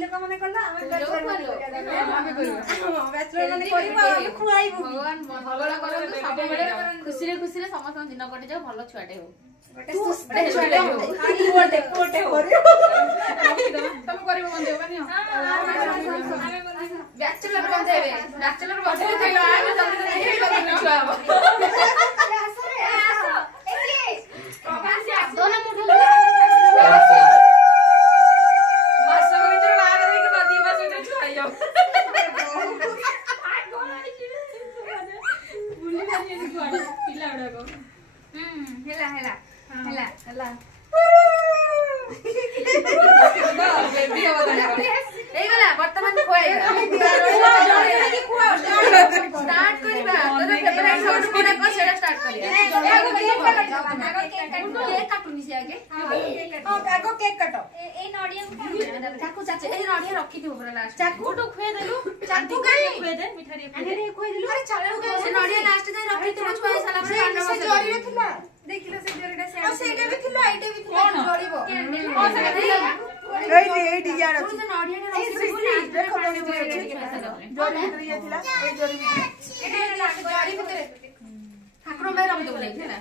लोक माने कला हम बैचलर माने खुआइबू भगवान भगवान करନ୍ତୁ ସବୁବେଳେ खुशी खुशी समस्त दिन कटि जाऊ भल छुआटे हो गोटे सुस्त छुआटे हो कोटे कोटे हो तम करिवो बंदे बानी बैचलर बंदेबे बैचलर बंदे थैला आ जल्दी जल्दी छुआ हो दोना मुठो मास भीतर बाहर देके बादी बस छुआइयो बुली बानी छुआडा पिला उडा को हेला हेला हेला हेला बेबी हो गला ए गला वर्तमान खोएगा स्टार्ट करिबा तो फेवरेट साउंड कोना को सेटा स्टार्ट करिया केक काटुनी से आगे आगो केक काटो ए नडिया चाकू चाचे ए नडिया रखी दियो पूरा लास्ट चाकू तो खुए देलु चाकू काई खुए दे मिठारी अरे कोइ दिलु अरे चाकू से नडिया लास्ट जाय रखी दियो छुआ साला से जरी थिला देखिलो से जरीटा से और सेटा भी थिला आइटे भी थिला जरीबो हां से एई यार से नडिया ने रखी देखो जरी ये थिला ए जरी जरी भितरे ठाकुर भाई रम दो बोले थिला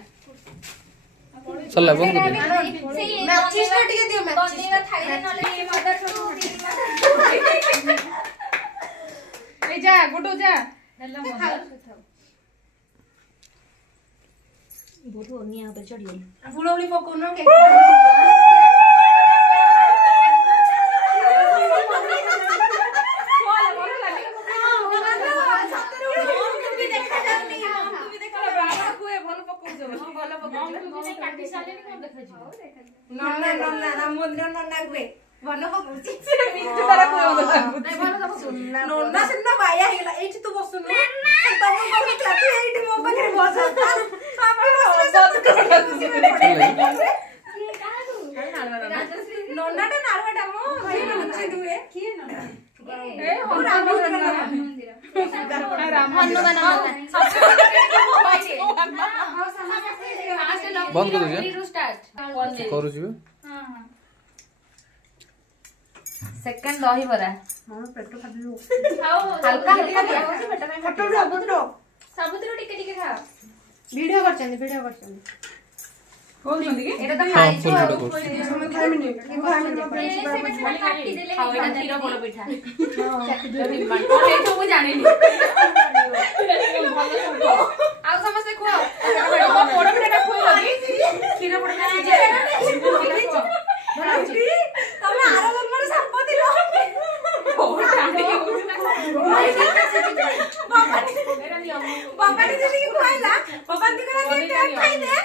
चला बंद कर दे मैचिस तो टिके दियो मैचिस बंदेवा थाइले नले मदर छोटू ए जा गुडू जा नल्ला मदर बुढो निया पे चढी गई फुलौली पकाउन के नन्ना नन्ना नामुद्र नन्ना गुए भन्न पकाउछि मिठो तारा कुए भन्न नहीं भलो सब नन्ना सिन्ना भाइया हेला एठी तू बसुनु तम पमितला तू एठी मो पाखरे बस सामने नन्नाटा नालवाटा मो भाइ नुछि दुए के नन्ना ए हो राम हनुमान बंद कर दे स्टार्ट करू छी हां सेकंड दही बरा मो पेट खादियो खाओ हल्का हल्का दिया खट्टो सबुतरो सबुतरो टिके टिके खा वीडियो करछन बोल संदी के एटा त हां खाई फुल वीडियो कर हम 5 मिनिट सेटा काटी देले खाओ एटा खीर बोल पिठा चाकी ए तो मु जाने नी आ समस्त खुआ पोड़ पिठा खुई लगी खीर पोड़ पिठा तमे आरो जन्मरे साप दिलो बहुत टांडी बाबा ने जदी खुआइला बाबा दिकरा के खाइ दे